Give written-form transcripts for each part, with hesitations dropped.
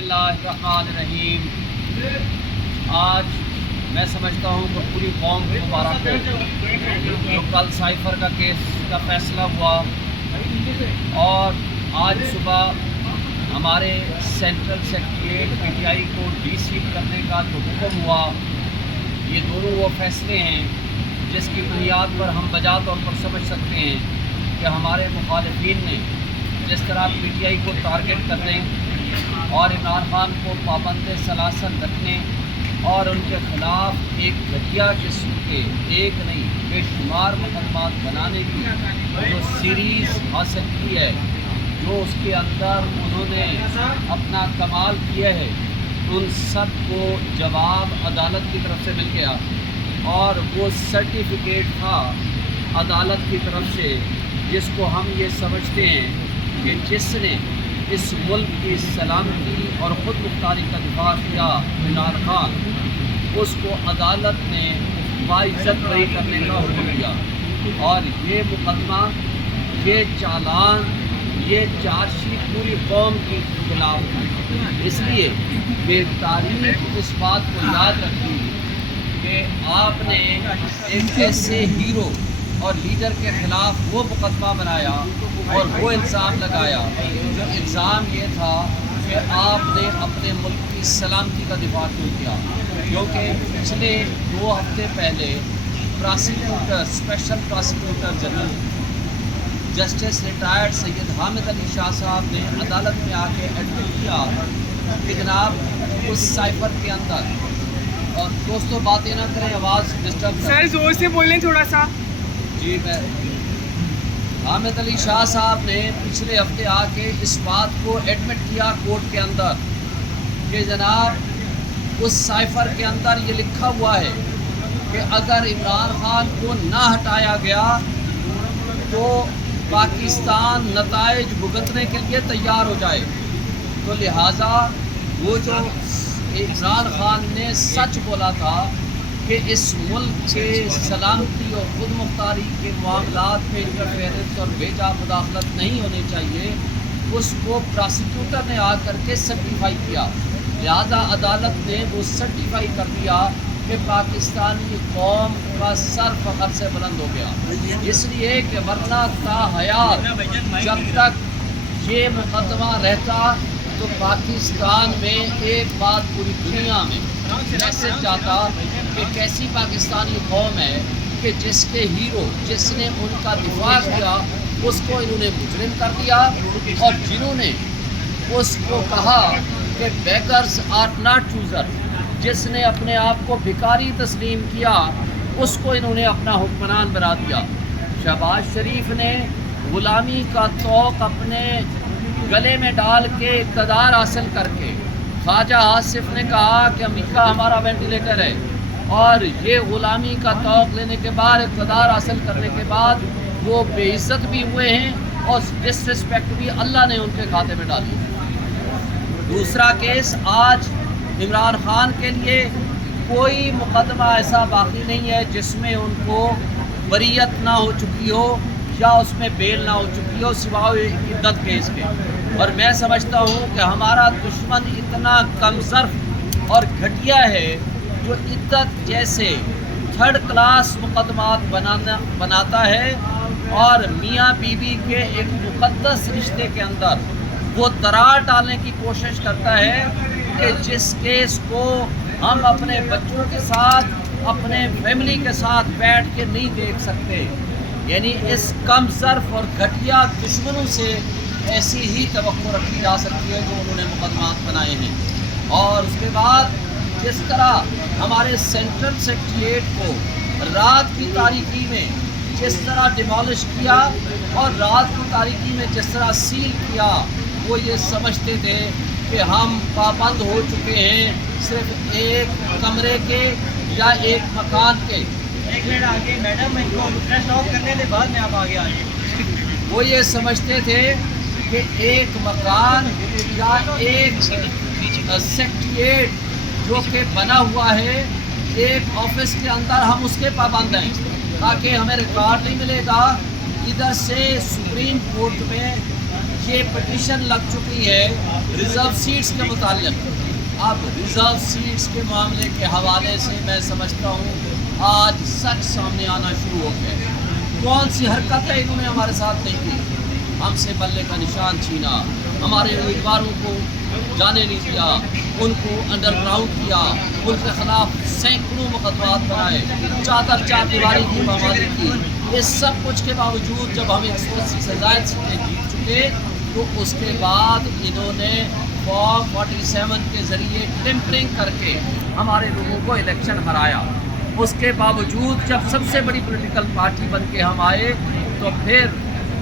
बिस्मिल्लाहिर्रहमानिर्रहीम। आज मैं समझता हूँ कि पूरी कौम को मुबारक हो जो कल साइफर का केस का फैसला हुआ और आज सुबह हमारे सेंट्रल सेक्रेटरीट PTI को डीसीट करने का जो हुक्म हुआ, ये दोनों वो फैसले हैं जिसकी बुनियाद पर हम बजा तौर पर समझ सकते हैं कि हमारे मुखालिफिन ने जिस तरह PTI को टारगेट करने और इमरान खान को पाबंद सलासल रखने और उनके ख़िलाफ़ एक घटिया किस्म के एक नहीं बेशुमार मुकदमात बनाने की जो सीरीज़ हासिल की है, जो उसके अंदर उन्होंने अपना कमाल किया है, उन सब को जवाब अदालत की तरफ से मिल गया और वो सर्टिफिकेट था अदालत की तरफ से जिसको हम ये समझते हैं कि जिसने इस मुल्क की सलामती और ख़ुद मुख्तारी का दिफा किया इमरान खान, उसको अदालत ने बाइज्जत बरी करने का हुक्म दिया। और ये मुकदमा, ये चालान, ये चार्जशीट पूरी कौम के खिलाफ है। इसलिए बेतारीख इस बात को याद रखी कि आपने एक ऐसे हीरो और लीडर के ख़िलाफ़ वो मुकदमा बनाया और वो इल्ज़ाम लगाया जो इल्ज़ाम ये था कि आपने अपने मुल्क की सलामती का दिफा क्यों किया। क्योंकि पिछले 2 हफ्ते पहले prosecutor, special prosecutor general justice retired Syed Hamid Ali Shah साहब ने अदालत में आके एडमिट किया कि जनाब उस साइफर के अंदर, और दोस्तों बातें ना करें, आवाज़ डिस्टर्ब सर जोर से बोलें थोड़ा सा जी। मैं हामिद अली शाह साहब ने पिछले हफ्ते आके इस बात को एडमिट किया कोर्ट के अंदर कि जनाब उस साइफर के अंदर ये लिखा हुआ है कि अगर इमरान खान को ना हटाया गया तो पाकिस्तान नताइज भुगतने के लिए तैयार हो जाए। तो लिहाजा वो जो इमरान खान ने सच बोला था कि इस मुल्क के सलामती और खुद मुख्तारी के मामलात में इंटरफेरेंस और बेजा मुदाखलत नहीं होनी चाहिए, उसको प्रोसिक्यूटर ने आकर के सर्टिफाई किया। लिहाजा अदालत ने वो सर्टिफाई कर दिया कि पाकिस्तानी कौम का सर फ़ख्र से बुलंद हो गया। इसलिए कि वरना ताहयात जब तक ये मुकदमा रहता तो पाकिस्तान में एक बात पूरी दुनिया में मैसेज जाता कि कैसी पाकिस्तानी कौम है कि जिसके हीरो, जिसने उनका दिफा किया, उसको इन्होंने मुजरिम कर दिया और जिन्होंने उसको कहा कि बेगर्स आर नॉट चूज़र, जिसने अपने आप को भिखारी तस्लीम किया, उसको इन्होंने अपना हुक्मरान बना दिया। शहबाज शरीफ ने ग़ुलामी का तौक अपने गले में डाल के इक़्तिदार हासिल करके, ख्वाजा आसिफ ने कहा कि अमेरिका हमारा वेंटिलेटर है, और ये ग़ुलामी का तौक लेने के बाद, इक़्तिदार हासिल करने के बाद वो बेइज्जत भी हुए हैं और डिसरिस्पेक्ट भी अल्लाह ने उनके खाते में डाली। दूसरा केस, आज इमरान खान के लिए कोई मुकदमा ऐसा बाकी नहीं है जिसमें उनको बरीयत ना हो चुकी हो या उसमें बेल ना हो चुकी हो सिवाय इद्दत केस के। और मैं समझता हूँ कि हमारा दुश्मन इतना कमज़र्फ और घटिया है जो इद्दत जैसे 3rd क्लास मुकदमात बनाता है और मियाँ बीवी के एक मुक़द्दस रिश्ते के अंदर वो दरार डालने की कोशिश करता है कि जिस केस को हम अपने बच्चों के साथ, अपने फैमिली के साथ बैठ के नहीं देख सकते। यानी इस कमज़र्फ और घटिया दुश्मनों से ऐसी ही तवक्को रखी जा सकती है जो उन्होंने मुकदमात बनाए हैं। और उसके बाद जिस तरह हमारे सेंट्रल सेक्रेटरीट को रात की तारीकी में जिस तरह डिमोलिश किया और रात की तारीकी में जिस तरह सील किया, वो ये समझते थे कि हम पाबंद हो चुके हैं सिर्फ एक कमरे के या एक मकान के। एक मिनट आगे मैडम, इनको फ्रेश ऑफ करने के बाद में आप आगे आइए। वो ये समझते थे कि एक मकान या एक सेक्रेटरीट जो कि बना हुआ है एक ऑफिस के अंदर, हम उसके पाबंद हैं ताकि हमें रिकॉर्ड नहीं मिलेगा। इधर से सुप्रीम कोर्ट में یہ پٹیشن لگ چکی ہے ریزرو سیٹس کے متعلق. اب ریزرو سیٹس کے معاملے کے حوالے سے میں سمجھتا ہوں آج سچ سامنے آنا شروع ہو گئے. کون سی حرکت ہے انہوں نے ہمارے ساتھ نہیں کی؟ ہم سے بلے کا نشان چھینا، ہمارے امیدواروں کو جانے نہیں دیا، ان کو انڈر گراؤنڈ کیا، ان کے خلاف سینکڑوں مقدمات بنائے، چادر چار دیواری کی پامالی کی. اس سب کچھ کے باوجود جب ہم 180 سے زائد سیٹیں جیت چکے تو اس کے بعد انہوں نے فارم 47 کے ذریعے ٹیمپرنگ کر کے ہمارے لوگوں کو الیکشن ہرایا. اس کے باوجود جب سب سے بڑی پولیٹیکل پارٹی بن کے ہم آئے تو پھر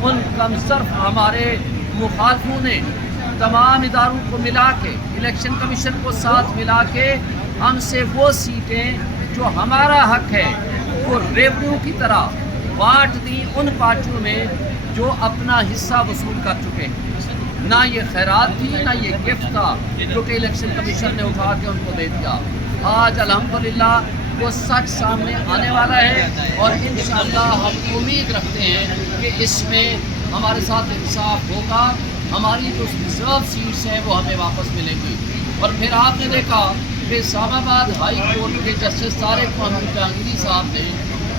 ان کم صرف ہمارے مخالفوں نے تمام اداروں کو ملا کے، الیکشن کمیشن کو ساتھ ملا کے ہم سے وہ سیٹیں جو ہمارا حق ہے وہ ریونیو کی طرح بانٹ دی ان پارٹیوں میں جو اپنا حصہ وصول کر چکے ہیں. نہ یہ خیرات تھی، نہ یہ گفٹ تھا جو کہ الیکشن کمیشن نے اٹھا کے ان کو دے دیا. آج الحمدللہ وہ سچ سامنے آنے والا ہے اور انشاءاللہ ہم امید رکھتے ہیں کہ اس میں ہمارے ساتھ انصاف ہوگا. ہماری جو ریزرو سیٹس ہیں وہ ہمیں واپس ملیں گی. اور پھر آپ نے دیکھا کہ اسلام آباد ہائی کورٹ کے جسٹس طارق محمود جہانگیری صاحب نے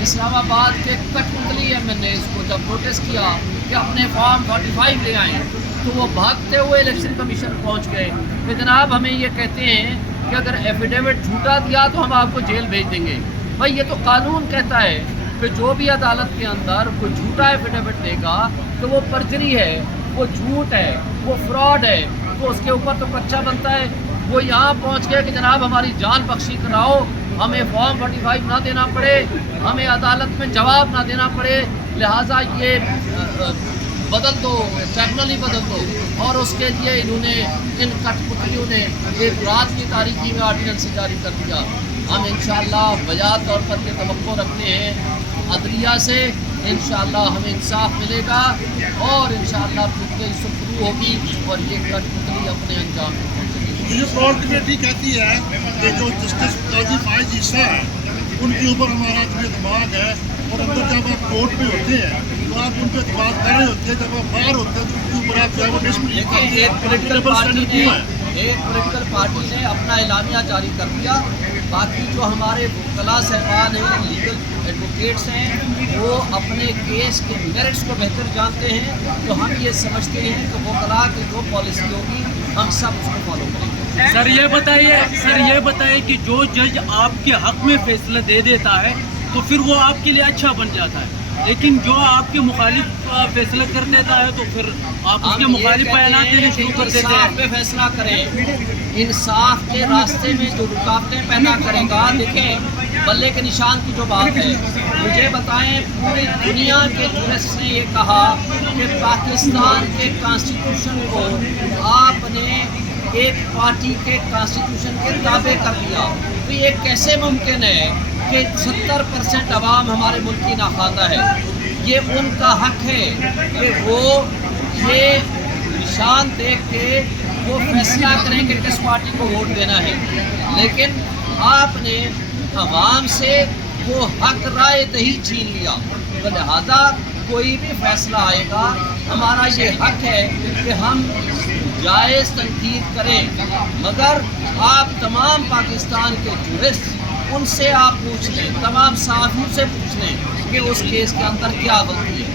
اسلام آباد کے کٹ پتلی MNAs کو جب نوٹس کیا کہ اپنے فارم 45 لے آئیں تو وہ بھاگتے ہوئے الیکشن کمیشن پہنچ گئے کہ جناب ہمیں یہ کہتے ہیں کہ اگر ایفیڈیوٹ جھوٹا دیا تو ہم آپ کو جیل بھیج دیں گے. بھائی یہ تو قانون کہتا ہے کہ جو بھی عدالت کے اندر کوئی جھوٹا ایفیڈیوٹ دے گا تو وہ پرجری ہے، وہ جھوٹ ہے، وہ فراڈ ہے، تو اس کے اوپر تو پرچہ بنتا ہے. وہ یہاں پہنچ گیا کہ جناب ہماری جان بخشی کراؤ، ہمیں فارم 45 نہ دینا پڑے، ہمیں عدالت میں جواب نہ دینا پڑے، لہٰذا یہ بدل دو، ٹریبونل ہی بدل دو. اور اس کے لیے انہوں نے ان کٹ پتلیوں نے ایک رات کی تاریخی میں آرڈیننس جاری کر دیا. ہم انشاءاللہ بجا طور پر یہ توقع رکھتے ہیں عدلیہ سے انشاءاللہ ہمیں انصاف ملے گا اور انشاءاللہ پھر سپرو ہوگی اور یہ کٹ پتلی اپنے انجام میں پہنچے گی. یہ کورٹ کمیٹی کہتی ہے کہ جو جسٹس قاضی فائز عیسیٰ ہے ان کے اوپر ہمارا جو اعتماد ہے اور اندر جب آپ کورٹ میں ہوتے ہیں تو آپ ان پہ اعتماد کر رہے ہوتے ہیں، جب آپ باہر ہوتے ہیں تو ان کے اوپر آپ جو ہے وہ ڈسپلین کرتے ہیں. ایک پولیٹیکل پارٹی نے اپنا اعلامیہ جاری کر دیا. باقی جو ہمارے وکلاء صاحبان ہیں، لیگل ایڈوکیٹس ہیں، وہ اپنے کیس کے میرٹس کو بہتر جانتے ہیں. تو ہم یہ سمجھتے ہیں کہ وکلاء کی جو پالیسی ہوگی ہم سب اس کو فالو کریں گے. سر یہ بتائیے کہ جو جج آپ کے حق میں فیصلہ دے دیتا ہے تو پھر وہ آپ کے لیے اچھا بن جاتا ہے، لیکن جو آپ کے مخالف فیصلہ کر دیتا ہے تو پھر آپ اس کے مخالف بیانات دینے شروع کر دیتے ہیں. انصاف پہ فیصلہ کریں، انصاف کے راستے میں جو رکاوٹیں پیدا کرے گا. دیکھیں بلے کے نشان کی جو بات ہے، مجھے بتائیں پوری دنیا کے جورسٹ نے یہ کہا کہ پاکستان کے کانسٹیٹیوشن کو آپ نے ایک پارٹی کے کانسٹیٹیوشن کے تابع کر دیا. تو یہ کیسے ممکن ہے کہ 70% عوام ہمارے ملک کی ناخواندہ ہے؟ یہ ان کا حق ہے کہ وہ یہ نشان دیکھ کے وہ فیصلہ کریں کہ کس پارٹی کو ووٹ دینا ہے. لیکن آپ نے عوام سے وہ حق رائے دہی چھین لیا. تو لہٰذا کوئی بھی فیصلہ آئے گا ہمارا یہ حق ہے کہ ہم جائز تنقید کریں، مگر آپ تمام پاکستان کے جورسٹ ان سے آپ پوچھ لیں، تمام صحافیوں سے پوچھ لیں کہ اس کیس کے اندر کیا غلطی ہے.